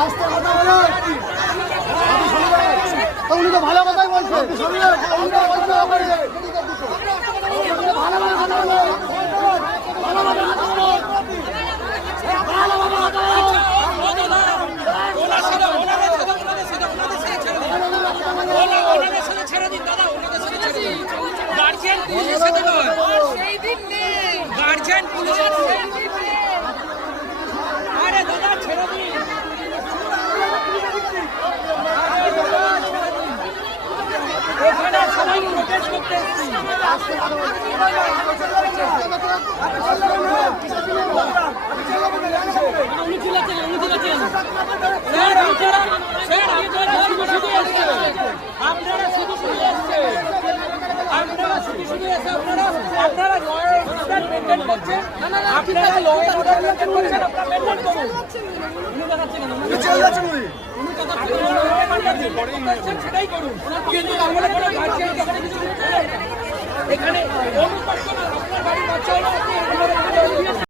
আস্তে কথা বলো। উনি তো ভালো কথাই বলছে, গার্জিয়ান পুলিশের আরে দাদা ছেড়ে দিন। এখানে সবাই প্রোটেস্ট করতে এসেছি। আপনারা শুধু শুনে এসছেন, আপনারা ল অ্যান্ড অর্ডার মেনটেন করছেন, আপনারা ল অ্যান্ড অর্ডার মেনটেন করছেন, আপনারা মেনটেন করুন। উনি দেখাচ্ছেন কেন? সেটাই করুন, কিন্তু আমরা কোনো গার্জিয়ানকে এখানে অনুপাত আপনার বাড়ির বাচ্চা